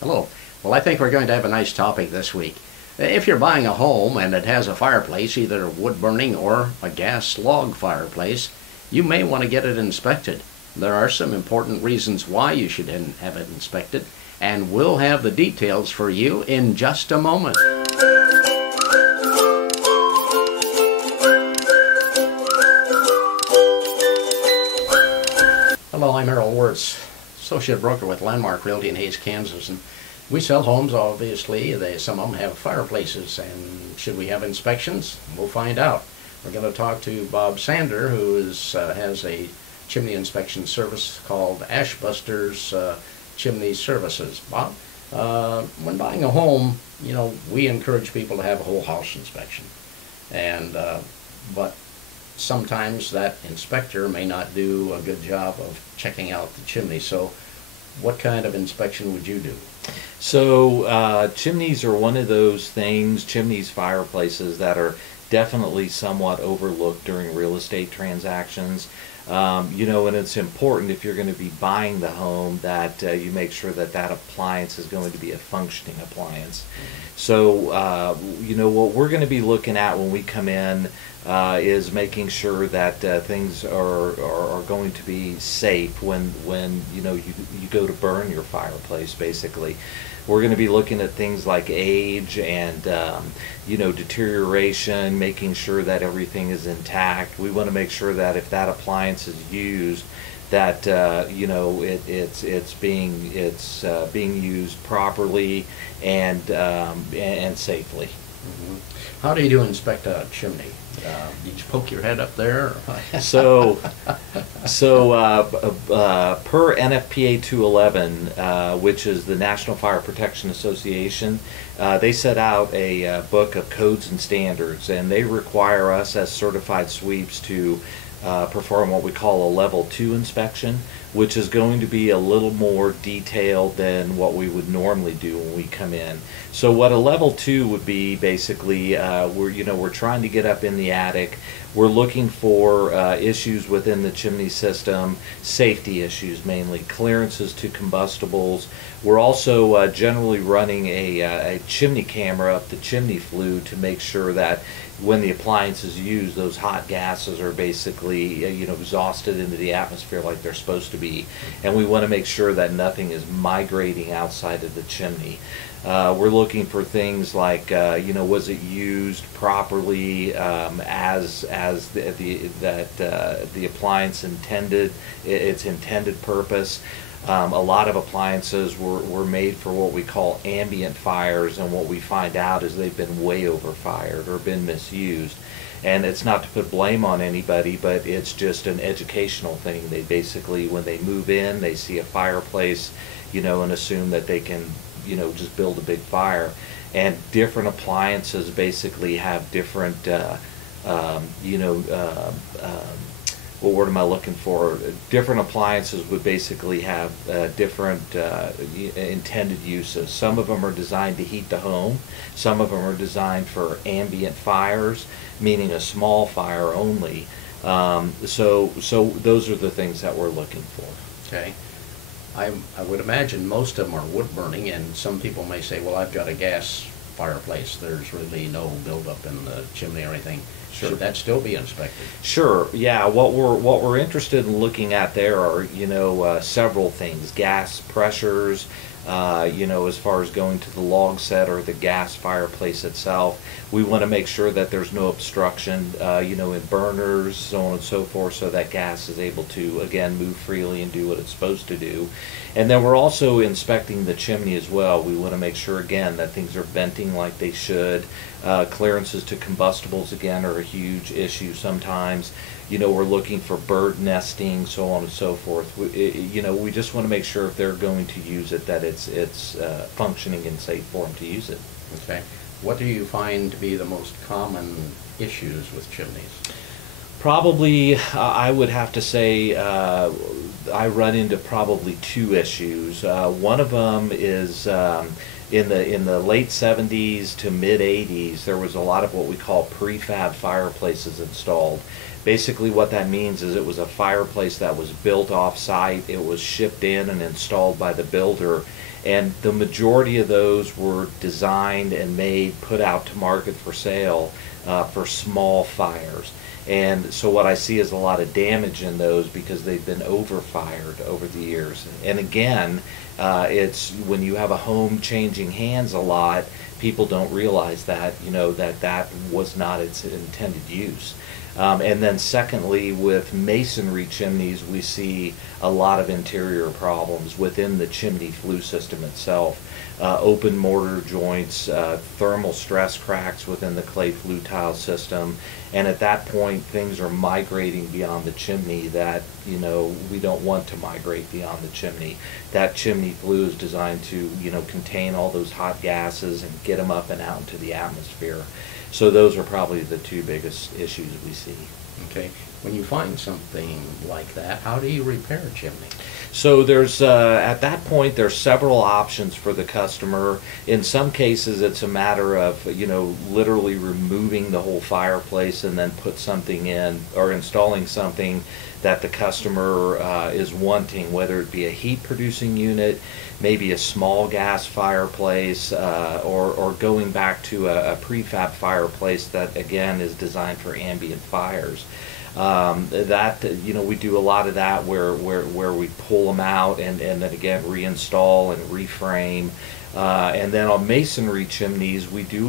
Hello. Well, I think we're going to have a nice topic this week. If you're buying a home and it has a fireplace, either wood burning or a gas log fireplace, you may want to get it inspected. There are some important reasons why you should have it inspected, and we'll have the details for you in just a moment. Hello, I'm Errol Wirtz, associate broker with Landmark Realty in Hays, Kansas, and we sell homes. Obviously, some of them have fireplaces, and should we have inspections? We'll find out. We're going to talk to Bob Sander, who has a chimney inspection service called Ashbuster's Chimney Services. Bob, when buying a home, we encourage people to have a whole house inspection, and but sometimes that inspector may not do a good job of checking out the chimney. So what kind of inspection would you do? So chimneys are one of those things, chimneys, fireplaces, that are definitely somewhat overlooked during real estate transactions. And it's important, if you're going to be buying the home, that you make sure that that appliance is going to be a functioning appliance. So, what we're going to be looking at when we come in is making sure that things are going to be safe when you go to burn your fireplace, basically. We're going to be looking at things like age and deterioration, making sure that everything is intact. We want to make sure that if that appliance is used, that it's being used properly and safely. Mm-hmm. How do you inspect a chimney? You just poke your head up there? So per NFPA 211, which is the National Fire Protection Association, they set out a book of codes and standards, and they require us as certified sweeps to perform what we call a level 2 inspection, which is going to be a little more detailed than what we would normally do when we come in. So what a level 2 would be, basically, we're trying to get up in the attic. We're looking for issues within the chimney system, safety issues mainly, clearances to combustibles. We're also generally running a chimney camera up the chimney flue to make sure that when the appliance is used, those hot gases are basically exhausted into the atmosphere like they're supposed to be, and we want to make sure that nothing is migrating outside of the chimney. We're looking for things like was it used properly as the appliance intended, its intended purpose. A lot of appliances were made for what we call ambient fires, and what we find out is they've been way over fired or been misused. And it's not to put blame on anybody, but it's just an educational thing. They basically, when they move in, they see a fireplace, and assume that they can, just build a big fire. And different appliances basically have different, what word am I looking for? Different appliances would basically have different intended uses. Some of them are designed to heat the home. Some of them are designed for ambient fires, meaning a small fire only. So those are the things that we're looking for. Okay. I would imagine most of them are wood burning, and some people may say, well, I've got a gas fireplace. There's really no buildup in the chimney or anything. Sure. Should that still be inspected? Sure. Yeah. What we're interested in looking at there are several things: gas pressures, as far as going to the log set or the gas fireplace itself. We want to make sure that there's no obstruction, in burners, so on and so forth, so that gas is able to, again, move freely and do what it's supposed to do. And then we're also inspecting the chimney as well. We want to make sure, again, that things are venting like they should. Clearances to combustibles, again, are a huge issue sometimes. We're looking for bird nesting, so on and so forth. We just want to make sure if they're going to use it, that it's functioning and safe for them to use it. Okay. What do you find to be the most common issues with chimneys? Probably, I would have to say I run into probably two issues. One of them is in the late 70s to mid 80s, there was a lot of what we call prefab fireplaces installed. Basically what that means is it was a fireplace that was built off site, it was shipped in and installed by the builder, and the majority of those were designed and made, put out to market for sale for small fires. And so what I see is a lot of damage in those because they've been overfired over the years. And again, it's when you have a home changing hands a lot, people don't realize that, that was not its intended use. And then secondly, with masonry chimneys, we see a lot of interior problems within the chimney flue system itself. Open mortar joints, thermal stress cracks within the clay flue tile system, and at that point things are migrating beyond the chimney that we don't want to migrate beyond the chimney. That chimney flue is designed to contain all those hot gases and get them up and out into the atmosphere. So those are probably the two biggest issues we see. Okay. When you find something like that, how do you repair a chimney? So there's at that point there's several options for the customer. In some cases it's a matter of literally removing the whole fireplace and then put something in, or installing something that the customer is wanting, whether it be a heat producing unit, maybe a small gas fireplace, or going back to a prefab fireplace that again is designed for ambient fires. We do a lot of that where we pull them out and then again reinstall and reframe. And then on masonry chimneys, we do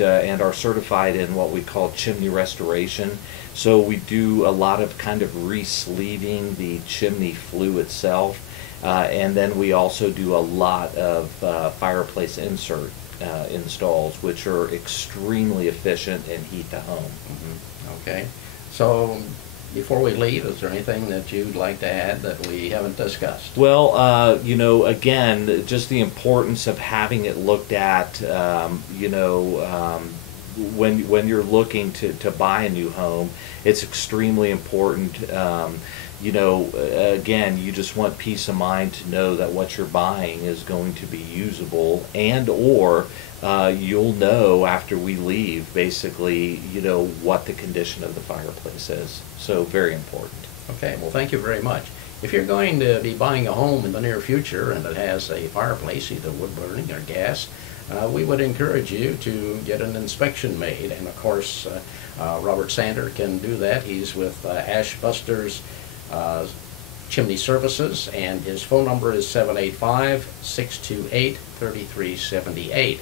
and are certified in what we call chimney restoration. So we do a lot of kind of re-sleeving the chimney flue itself. And then we also do a lot of fireplace insert installs, which are extremely efficient and heat to home. Mm-hmm. Okay. So before we leave, is there anything that you'd like to add that we haven't discussed? Well, again, just the importance of having it looked at, when you're looking to buy a new home, it's extremely important. Again, you just want peace of mind to know that what you're buying is going to be usable, and or you'll know after we leave, basically, what the condition of the fireplace is. So very important. Okay, well, thank you very much. If you're going to be buying a home in the near future and it has a fireplace, either wood burning or gas, we would encourage you to get an inspection made. And of course, Robert Sander can do that. He's with Ashbusters Chimney Services, and his phone number is 785-628-3378.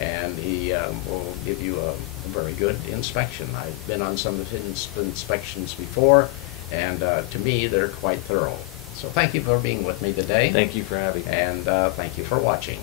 And he will give you a very good inspection. I've been on some of his inspections before, and to me, they're quite thorough. So thank you for being with me today. Thank you for having me. And thank you for watching.